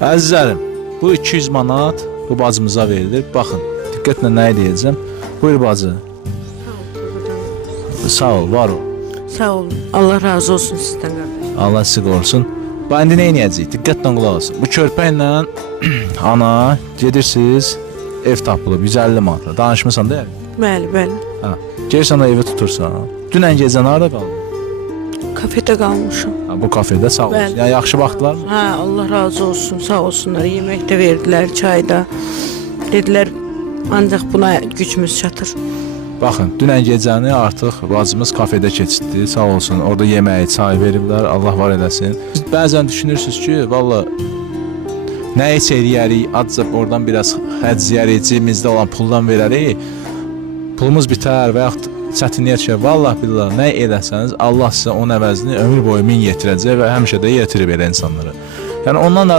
Əzizlərim, bu 200 manat bu bacımıza verilir. Baxın, diqqətlə nə deyəcəm. Buyur bacı. Sağ ol, var ol. Sağ olun. Allah razı olsun sizden kardeşim. Allah sizi qorusun. Bax, indi nə edəcəyik? Diqqətlə qulaq asın. Bu körpə ilə ana gedirsiniz, ev tapılıb 150 manatla. Danışmısan deyil? Bəli, bəli. Ha, gelirsən o evi tutursan. Dünən gecə harada qaldın? Kafede kalmışım. Ha, bu kafedə sağ olsun. Bəli. Yəni yaxşı baxdılar mı? Ha, Allah razı olsun. Sağ olsunlar. Yemek de verdiler, çay da. Dediler ancak buna gücümüz çatır. Baxın, dünən gecəni artıq bacımız kafedə keçirdi. Sağ olsun. Orada yeməyi, çay veriblər. Allah var eləsin. Siz bəzən düşünürsüz ki, valla nə heç eləyərik, azca oradan biraz xərcləyərik, cibimizdə olan puldan verərik. Pulumuz bitər və yaxud çətinlik ki, vallah billah nə edəsəniz, Allah sizə onun əvəzini ömür boyu min yetirəcək və həmişə də yetirib elə insanlara. Yəni ondan